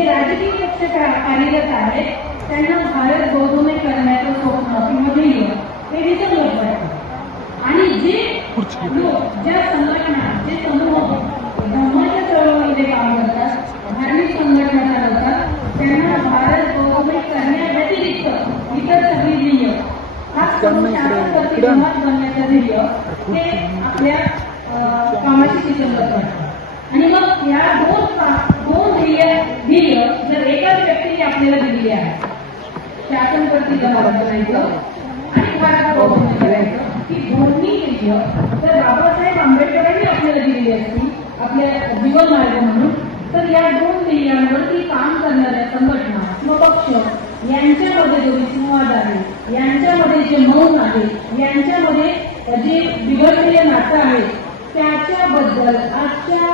जे राजकीय पक्ष कार्यरत आहेत त्यांना भारत गौरवमय करण्याचं स्वप्न किंवा ध्येय हे विसरलं पाहिजे आणि जे लोक ज्या संघटना जे समूह धर्माच्या चळवळीमध्ये काम करतात धार्मिक संघटना चालवतात त्यांना भारत गौरवमय करण्याव्यतिरिक्त इतर सगळी ध्येय खास करून बनण्याचं ध्येय हे आपल्या कामाशी सुसंगत वाटतं आणि मग या दोन ध्येय ध्येय. जर एकाच व्यक्तीने आपल्याला दिलेली आहे शासनकर्ते जमात बनायचं आणि गौरवमय करायचं ही दोन्ही ध्येय जर बाबासाहेब आंबेडकरांनी आपल्याला दिलेली असती आपल्या जीवन मार्ग म्हणून तर या दोन ध्येयांवरती काम करणाऱ्या संघटना किंवा पक्ष यांच्यामध्ये जो विसंवाद आहे यांच्यामध्ये जे मौन आहे यांच्यामध्ये जे बिघडलेले नातं आहे त्याच्याबद्दल आजच्या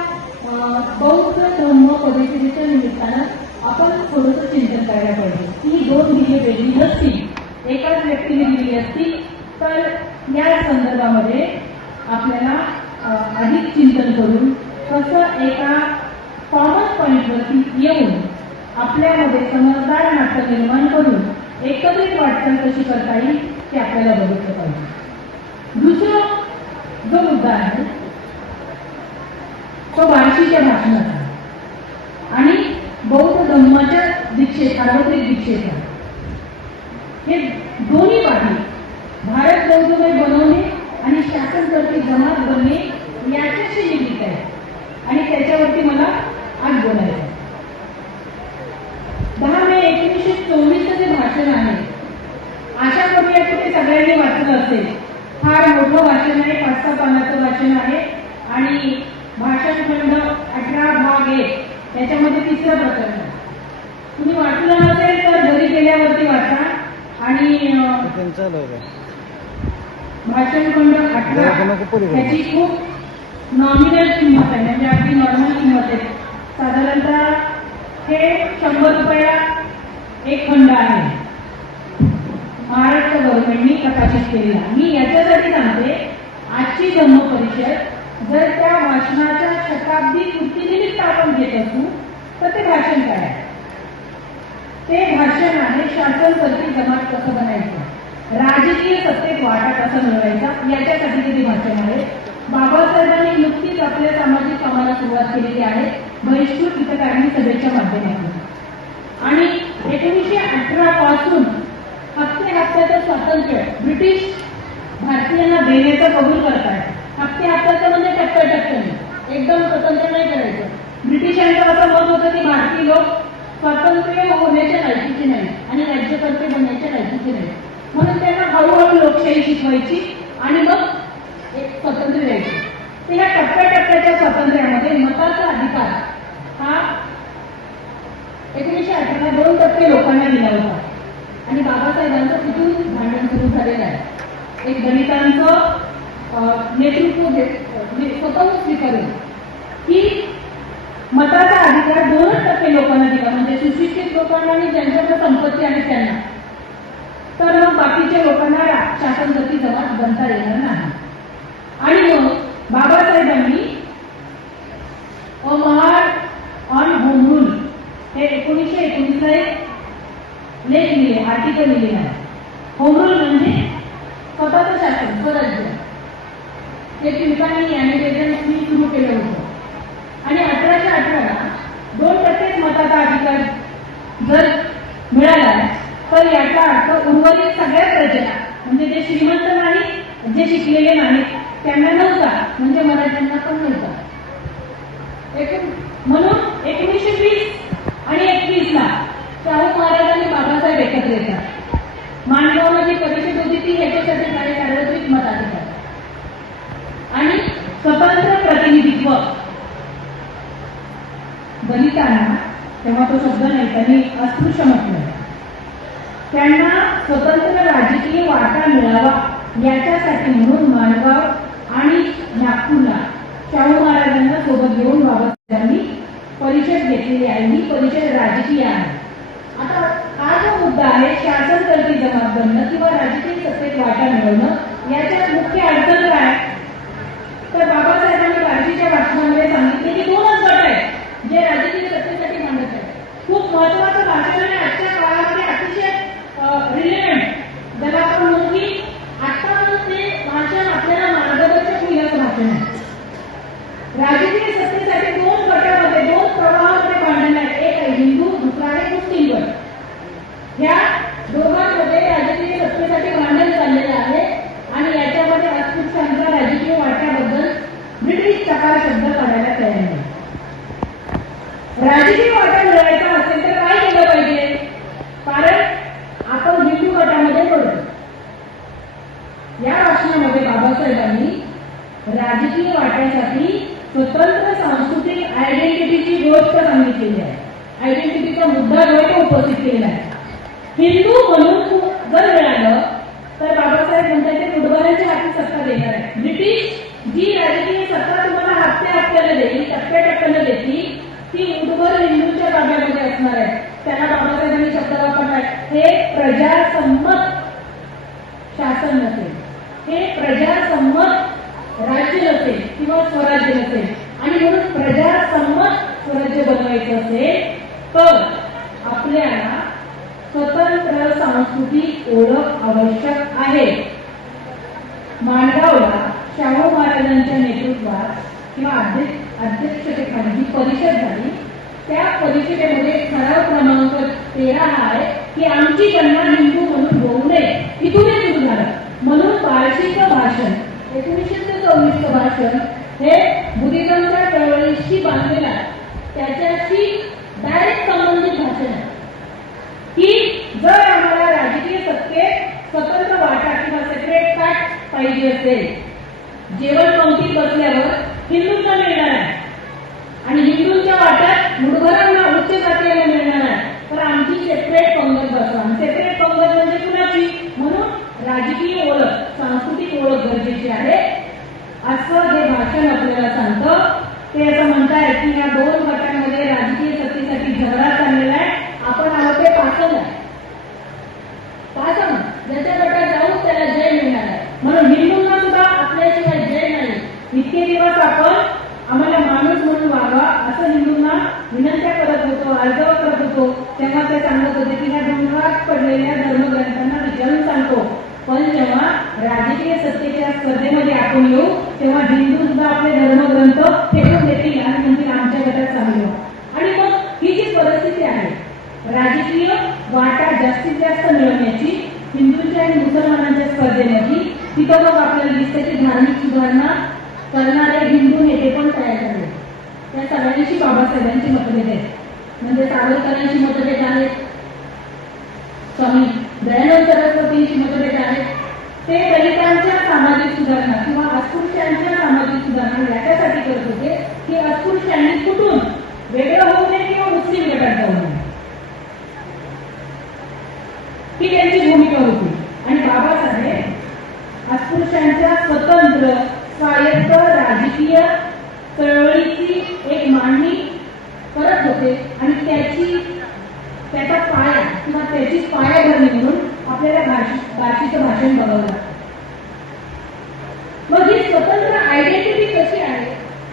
बौद्ध धर्म परिषदेच्या निमित्तानं आपण थोडंसं चिंतन करायला पाहिजे. ही दोन ध्येय वेगळी नसतील एकाच व्यक्तीने दिली असती. तर या संदर्भामध्ये आपल्याला अधिक चिंतन करून कसं एका कॉमन पॉईंटवरती येऊन आपल्यामध्ये समजदार नाटक निर्माण करून एकत्रित वाटचाल कशी करता येईल ते आपल्याला बघितलं पाहिजे. दुसरा जो मुद्दा आहे तो बार्शीच्या भाषणात आणि बौद्ध धर्माच्या दीक्षेत सार्वत्रिक दीक्षेत हे दोन्ही बाजू भारत बौद्धमय बनवणे आणि शासनकर्ती जमात बनणे याच्याशी निगडीत आहे. आणि त्याच्यावरती मला आज बोलायचं दहा मे एकोणीसशे चोवीसचं जे भाषण आहे. आशा करूया की ते सगळ्यांनी वाचलं असेल. फार मोठं भाषण आहे पाच सहा पानाचं भाषण आहे. आणि भाषण खंड अठरा भाग एक त्याच्यामध्ये तिसरं प्रकरण आहे. तुम्ही वाचलं नसेल तर घरी गेल्यावरती वाचा. आणि भाषण खंड अठरा. त्याची खूप नॉमिनल किंमत आहे. म्हणजे अगदी नॉर्मल किंमत आहे. साधारणतः हे शंभर रुपया एक खंड आहे. महाराष्ट्र गव्हर्नमेंटनी प्रकाशित केलेला. मी याच्यासाठी सांगते आजची धम्म परिषद जर त्या भाषणाच्या शताब्दी पूर्तीनिमित्त आपण घेत असू तर ते भाषण काय ते भाषण आहे शासन करते जमात कसं बनायचं? राजकीय सत्तेत वाटा कसा मिळवायचा? याच्यासाठी किती भाषण आहे. बाबासाहेबांनी नुकतीच आपल्या सामाजिक कामाला सुरुवात केलेली आहे. बहिष्कृत हितकारणी सभेच्या माध्यमातून. आणि एकोणीसशे अठरा पासून हप्ते हप्त्याचं स्वातंत्र्य ब्रिटिश भारतीयांना देण्याचं कबूल करतात हप्त्याचं म्हणजे टप्प्याटप्प्याने एकदम स्वतंत्र नाही करायचं. ब्रिटिशांचं असं मत होतं की भारतीय लोक स्वातंत्र्य होण्याच्या लायकीचे नाही आणि राज्यकर्ते बनण्याच्या लायकीचे नाही. म्हणून त्यांना हळूहळू लोकशाही शिकवायची आणि मग एक स्वातंत्र्य द्यायची तर ह्या टप्प्याटप्प्याच्या स्वातंत्र्यामध्ये मताचा अधिकार हा एकोणीसशे अठरा दोन टक्के लोकांना दिला होता. आणि बाबासाहेबांचं तिथून भांडण सुरू झालेलं आहे. एक दलितांचं नेतृत्व म्हणजे स्वतःहून स्वीकारेल. की मताचा अधिकार दोनच टक्के लोकांना दिला. म्हणजे सुशिक्षित लोकांना आणि ज्यांच्याकडे संपत्ती आहे त्यांना. तर मग बाकीच्या लोकांना शासन शासनगती जमात बनता येणार नाही. आणि मग बाबासाहेबांनी महार ऑन होम रूल हे एकोणीसशे एकोणीसला एक लेख लिहिले आर्टिकल लिहिलेला आहे. होम रूल म्हणजे स्वतःचं शासन स्वराज्य. हे टिळकांनी अॅनिटेशननी सुरू केलं होतं. आणि अठराशे अठराला दोन प्रत्येक मताचा अधिकार जर मिळाला तर याचा अर्थ उर्वरित सगळ्या प्रजा म्हणजे जे श्रीमंत नाही जे शिकलेले नाहीत त्यांना नव्हता म्हणजे मराठ्यांना पण नव्हता. म्हणून एकोणीसशे वीस आणि एकवीस ला शाहू महाराज आणि बाबासाहेब एकत्र येतात माणगावला जी परिषद होती ती ह्याच्यासाठी काय सार्वत्रिक मताधिकार आणि स्वतंत्र प्रतिनिधित्व दलितांना तेव्हा तो शब्द नाही त्यांनी अस्पृश्य म्हटलं. त्यांना स्वतंत्र राजकीय वाटा मिळावा याच्यासाठी म्हणून माणगाव आणि नागपूरला शाहू महाराजांना सोबत घेऊन बाबासाहेबांनी परिषद घेतलेली आहे. ही परिषद राजकीय आहे. आता हा जो मुद्दा आहे शासन करती जमात बनणं किंवा राजकीय सत्तेत वाटा मिळवणं याच्यात मुख्य अडचण काय? तर बाबासाहेबांनी बार्शीच्या भाषणामध्ये सांगितले की दोनच गट आहेत. जे राजकीय सत्तेसाठी मांडत आहेत महत्वाचं भाषण आणि आजच्या काळामध्ये अतिशय रिलेव्हंट ज्याला आपण म्हणू की आतापर्यंत ते भाषण आपल्याला मार्गदर्शक होईल भाषण आहे. राजकीय सत्तेसाठी दोन गटामध्ये दोन प्रवाहामध्ये मांडलेला आहेत एक आहे हिंदू दुसरा आहे मुस्लिम गट ह्या दोघांमध्ये राजकीय सत्तेसाठी भांडण चाललेलं आहे आणि याच्यामध्ये अस्पृश्यांचा राजकीय वाट्याबद्दल ब्रिटिश चकार शब्द काढायला तयार आहे. राजकीय वाटा मिळवायचा असेल तर काय केलं पाहिजे? कारण आपण हिंदू गटामध्ये पडतो. या भाषणामध्ये बाबासाहेबांनी राजकीय वाट्यासाठी स्वतंत्र सांस्कृतिक आयडेंटिटीची गोष्ट सांगितलेली आहे. आयडेंटिटीचा मुद्दा गट उपस्थित केलेला आहे. हिंदू म्हणून जर मिळालं तर बाबासाहेब म्हणतात ते फुटबॉलांच्या हाती सत्ता देणार आहे ब्रिटिश जी राजकीय सत्ता तुम्हाला हप्ते हप्त्याला देईल टप्प्याटप्प्यानं देतील ती उडवर हिंदूंच्या ताब्यामध्ये असणार आहे. त्यांना बाबासाहेबांनी शब्द वापरलाय हे प्रजासंमत शासन नसेल. हे प्रजासंमत राज्य नसेल किंवा स्वराज्य नसेल. आणि म्हणून प्रजासंमत स्वराज्य बनवायचं असेल तर आपल्याला स्वतंत्र सांस्कृतिक ओळख आवश्यक आहे. माणगावला शाहू महाराजांच्या नेतृत्वात किंवा अध्यक्षतेखाली जी परिषद झाली त्या परिषदेमध्ये ठराव क्रमांक तेरा हा आहे की आमची गणना हिंदू म्हणून होऊ नये. इथून हे सुरू म्हणून वार्षिक भाषण एकोणीसशे ते चोवीसचं भाषण हे बुद्धिजमच्या चळवळीशी बांधलेला त्याच्याशी डायरेक्ट संबंधित भाषण आहे. की जर आम्हाला राजकीय सत्तेत स्वतंत्र वाटा किंवा सेपरेट फॅक्ट पाहिजे असेल जेवण पंक्तीत बसल्यावर हिंदुत्व मिळणार आहे आणि हिंदूंच्या वाट्यात मुठभरांना उच्च जातीला मिळणार आहे. तर आमची सेपरेट पंगत बसवा. सेपरेट पंगत म्हणजे कुणाची? म्हणून राजकीय ओळख सांस्कृतिक ओळख गरजेची आहे. असं जे भाषण आपल्याला सांगतं ते असं म्हणताय की या दोन गटांमध्ये राजकीय सत्तेसाठी झगडा चाललेला आहे. आपण आहोत ते पाचन आहे पाचन ज्याच्या गटात जाऊन त्याला जय मिळणार आहे. म्हणून हिंदूंना सुद्धा आपल्याशिवाय जय नाही. इतके दिवस आपण म्हणून असं हिंदूंना विनंत्या करत होतो अर्ज करत होतो. तेव्हा ते सांगत होते की ह्या डोंगरात पडलेल्या धर्मग्रंथांना विचारून सांगतो. पण जेव्हा राजकीय सत्तेच्या स्पर्धेमध्ये आपण येऊ तेव्हा हिंदू सुद्धा आपले धर्मग्रंथ फेकून देतील आणि म्हणतील आमच्या गटात चालू आणि मग ही जी परिस्थिती आहे राजकीय वाटा जास्तीत जास्त मिळवण्याची हिंदूंच्या आणि मुसलमानांच्या स्पर्धेमध्ये तिथं मग आपल्याला दिसतं की धार्मिक सुधारणा करणारे हिंदू नेते पण तयार झाले त्या बाबासाहेबांची मतभेद आहेत. म्हणजे सावरकरांची मतभेद आहेत. स्वामी दयानंद सरस्वतींची मतभेद आहेत. ते दलितांच्या सामाजिक सुधारणा किंवा अस्पृश्यांच्या सामाजिक सुधारणा याच्यासाठी करत होते. की अस्पृश्यांनी कुठून वेगळं होऊ नये किंवा मुस्लिम गटात जाऊ नये. ही त्यांची भूमिका होती. आणि बाबासाहेब अस्पृश्यांच्या स्वतंत्र स्वायत्त राजकीय चळवळीची मांडणी करत होते आणि त्याची त्याचा पाया किंवा त्याची पायाभरणी म्हणून आपल्याला भाषी भाषेचं भाषण बघावं लागतं. मग ही स्वतंत्र आयडेंटिटी कशी आहे?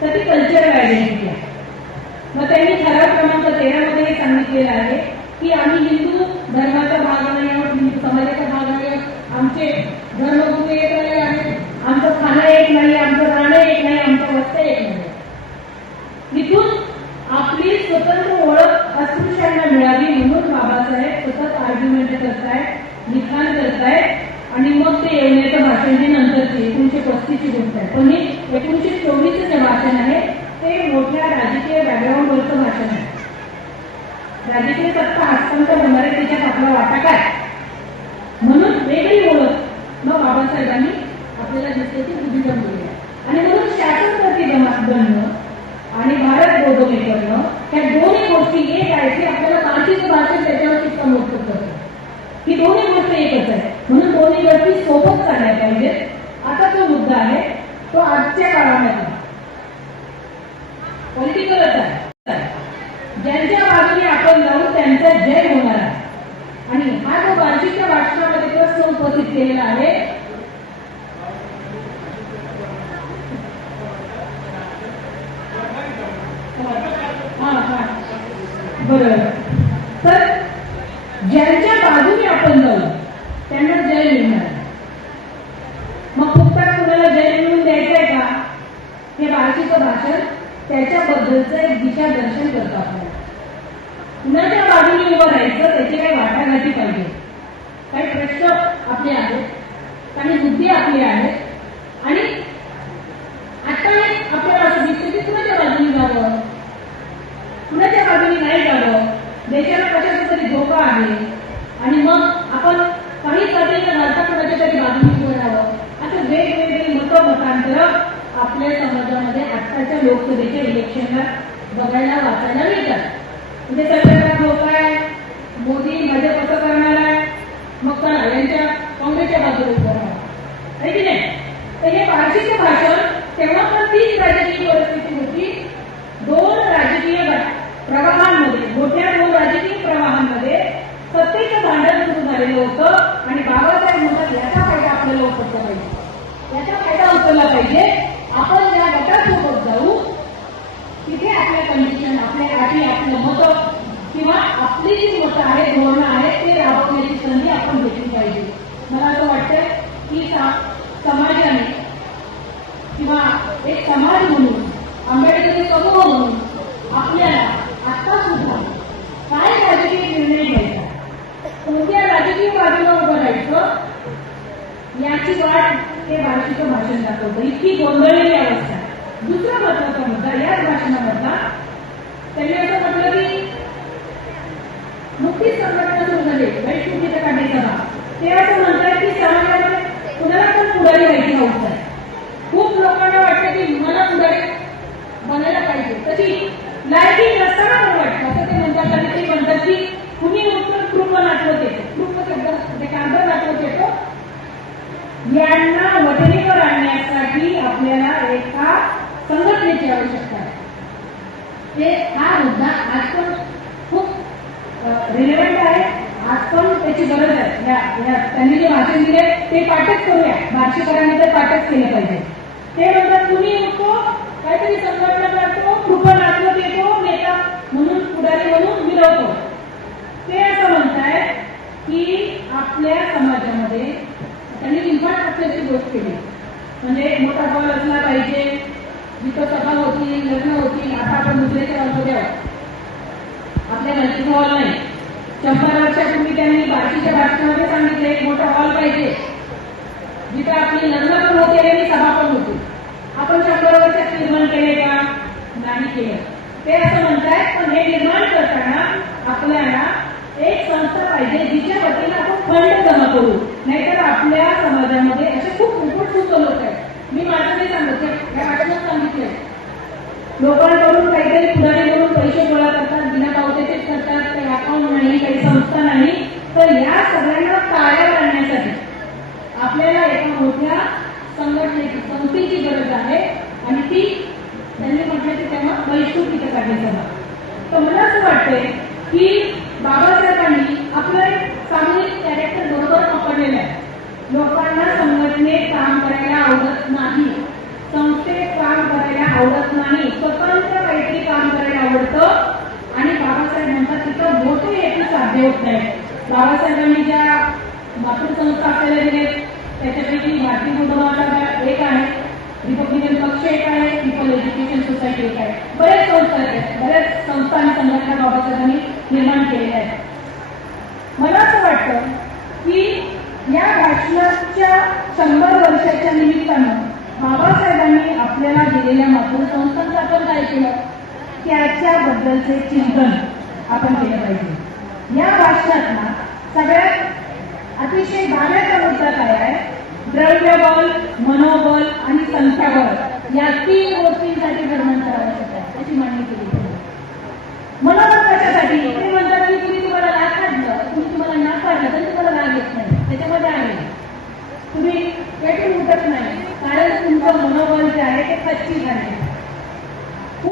तर ती कल्चरल आयडेंटिटी आहे. मग त्यांनी ठराव क्रमांक तेरा मध्ये हे सांगितलेलं आहे की आम्ही हिंदू धर्माचा भाग नाही आहोत हिंदू समाजाचा भाग नाही आहोत. आमचे धर्मगुरू एक आहेत आमचं खाणं एक नाही आमचं राहणं एक नाही आमचं वस्त्र एक नाही इथून आपली स्वतंत्र ओळख अस्पृश्यांना मिळावी म्हणून बाबासाहेब सतत आर्ग्युमेंट करतायत लिखाण करतायत आणि मग ते येण्याचं भाषण हे नंतरचे एकोणीशे पस्तीसची गोष्ट आहे. पण हे एकोणीशे चोवीसचं जे भाषण आहे ते मोठ्या राजकीय बॅकग्राऊंडवरचं भाषण आहे. राजकीय सत्ता हस्तांतर होणारे त्याच्यात आपला वाटा काय म्हणून वेगळी ओळख मग बाबासाहेबांनी आपल्याला दिसते ती भूमिका दिली आहे. आणि म्हणून शासन प्रतिबंध बनणं आणि भारत बोधवणे करणं त्या दोन्ही गोष्टी एक आहे की आपल्याला बाकीचं भाषण त्याच्यावर शिक्कामोर्तब करतं ही दोन्ही गोष्ट एकच आहे म्हणून दोन्ही गोष्टी सोबत चालल्या पाहिजेत आता जो मुद्दा आहे तो आजच्या काळामध्ये पॉलिटिकलच आहे. ज्यांच्या बाजूने आपण जाऊ त्यांचा जय होणार आहे. आणि हा जो बार्शीच्या भाषणामध्ये प्रश्न उपस्थित केलेला आहे हा हा. बरोबर. ज्यांच्या बाजूने आपण जाऊ त्यांना जय मिळणार मग फुकटात कुणाला जय मिळवून द्यायचंय का हे बार्शीचं भाषण त्याच्याबद्दलचं एक दिशादर्शन करतं आपल्याला कुणाच्या बाजूने उभं राहायचं त्याची काही वाटाघाटी पाहिजे काही प्रश्न आपले आहेत काही मुद्दे आपले आहेत आणि आता एक आपल्याला असं दिसतं की कुणाच्या बाजूने जावं कुणाच्या बाजूने नाही जावं देशाला कशाचा तरी धोका आहे आणि मग आपण काही करण्याच्या घालता कुणाच्या तरी बाजूने उभं राहावं असं वेगवेगळे मत मतांतर आपल्या समाजामध्ये आत्ताच्या लोकसभेच्या इलेक्शनला बघायला वाचायला मिळतात म्हणजे सरकारला धोका आहे मोदी भाजप असं करणार आहे मग चला यांच्या काँग्रेसच्या बाजूने उभं राहा आहे की नाही तर हे बार्शीचं भाषण तेव्हा पण तीच राजकीय परिस्थिती होती दोन राजकीय ग- प्रवाहांमध्ये मोठ्या दोन राजकीय प्रवाहांमध्ये सत्तेचं भांडण सुरू झालेलं होतं आणि बाबासाहेब म्हणतात याचा फायदा आपल्याला उचलला पाहिजे याचा फायदा पाहिजे. आपण या गटासोबत जाऊ तिथे आपल्या कंडिशन आपल्या अटी आपलं मत किंवा आपली जी मत आहे धोरणं आहे ते राबवण्याची संधी आपण घेतली पाहिजे. मला असं वाटतं की समाजाने किंवा एक समाज म्हणून आंबेडकरी समूह म्हणून आपल्याला आता सुद्धा काय राजकीय निर्णय घ्यायचा? कोणत्या राजकीय बाजूला उभं राहायचं? याची वाट ते भाषेचं भाषण दाखवतं. इतकी गोंधळलेली अवस्था दुसरा महत्त्वाचा मुद्दा याच भाषणामधला त्यांनी असं म्हटलं की नुकतीच संघटना सुरू झाली. वाईट चुकीचं सभा ते असं म्हणतात की समाजामध्ये कुणाला पण पुढारी व्हायची हौस आहे खूप लोकांना वाटतं की मला पुढारी बनायला पाहिजे. तशी लायकी नसताना पण वाटतं असं ते म्हणतात आणि ते म्हणतात की कुणी उत्तर कृप नाटवत येतो कृप शब्द ते कागद नाटवत येतो यांना वटणीवर आणण्यासाठी आपल्याला एका संघटनेची आवश्यकता आहे. ते हा मुद्दा आज पण खूप रिलेव्हंट आहे. आज पण त्याची गरज आहे. या त्यांनी जे भाषण दिले ते पाठच करूया. भाषेकरांनी तर पाठच केले पाहिजे. ते म्हणतात तुम्ही येतो काहीतरी संघटना करतो कृपा नाचवत येतो नेता म्हणून पुढारी म्हणून मिळवतो ते असं म्हणताय की आपल्या समाजामध्ये त्यांनी इन्फ्रास्ट्रक्चरची गोष्ट केली. म्हणजे मोठा हॉल असला पाहिजे जिथं सभा होतील लग्न होतील आता आपण दुसऱ्याच्या हॉलमध्ये आहोत आपल्या नजीक हॉल नाही. शंभर वर्षापूर्वी त्यांनी बाकीच्या भाषणामध्ये सांगितले एक मोठा हॉल पाहिजे. जिथं आपली लग्न पण होते आणि सभा पण होती. आपण शंभर वर्षात निर्माण केले का? नाही केलं. ते असं म्हणतायत पण हे निर्माण करताना आपल्याला एक संस्था पाहिजे जिच्या वतीने आपण फंड जमा करू. नाहीतर आपल्या समाजामध्ये असे खूप उपटसुद्ध लोक आहेत. मी माझं नाही सांगत या भाषणात सांगितलंय. लोकांकडून काहीतरी पुढारी करून पैसे गोळा करतात बिना पावतेचे करतात काही अकाउंट नाही काही संस्था नाही. तर या सगळ्यांना टाळ्या करण्यासाठी आपल्याला एका मोठ्या संघटनेची संस्थेची गरज आहे. आणि ती त्यांनी म्हटलं की त्यांना बहिष्कृत तिथं काढायचं तर मला असं वाटतंय की बाबासाहेबांनी आपलं एक सामूहिक कॅरेक्टर बरोबर पकडलेलं आहे. लोकांना संघटनेत काम करायला आवडत नाही. संस्थेत काम करायला आवडत नाही. स्वतंत्र काहीतरी काम करायला आवडतं. आणि बाबासाहेब म्हणतात तिथं मोठे हेतू साध्य होत नाही बाबासाहेबांनी ज्या मातृसंस्था आपल्याला दिले त्याच्यापैकी भारतीय कुटुंबाचा एक आहे. रिपब्लिकन पक्ष एक आहे पीपल एज्युकेशन सोसायटी एक आहे. बरेच संस्था आहेत बऱ्याच संस्था आणि संघटना बाबासाहेबांनी निर्माण केलेल्या आहेत. मला असं वाटतं की या भाषणाच्या शंभर वर्षाच्या निमित्तानं बाबासाहेबांनी आपल्याला दिलेल्या मातृसंस्थांचं आपण काय केलं? त्याच्याबद्दलचे चिंतन आपण केलं पाहिजे. या भाषणात ना सगळ्यात अतिशय भाऱ्याचा मुद्दा काय आहे? द्रव्यबल मनोबल आणि संख्याबळ या तीन गोष्टींसाठी धर्मांतर आवश्यक आहे अशी मांडणी केली गेली. मनोबल कशासाठी ते म्हणतात की तुम्ही तुम्हाला राग काढलं तुम्ही तुम्हाला नाक काढलं तर तुम्हाला राग येत नाही. त्याच्यामध्ये आहे. तुम्ही पेटून उठत नाही कारण तुमचं मनोबल जे आहे ते कच्ची झाले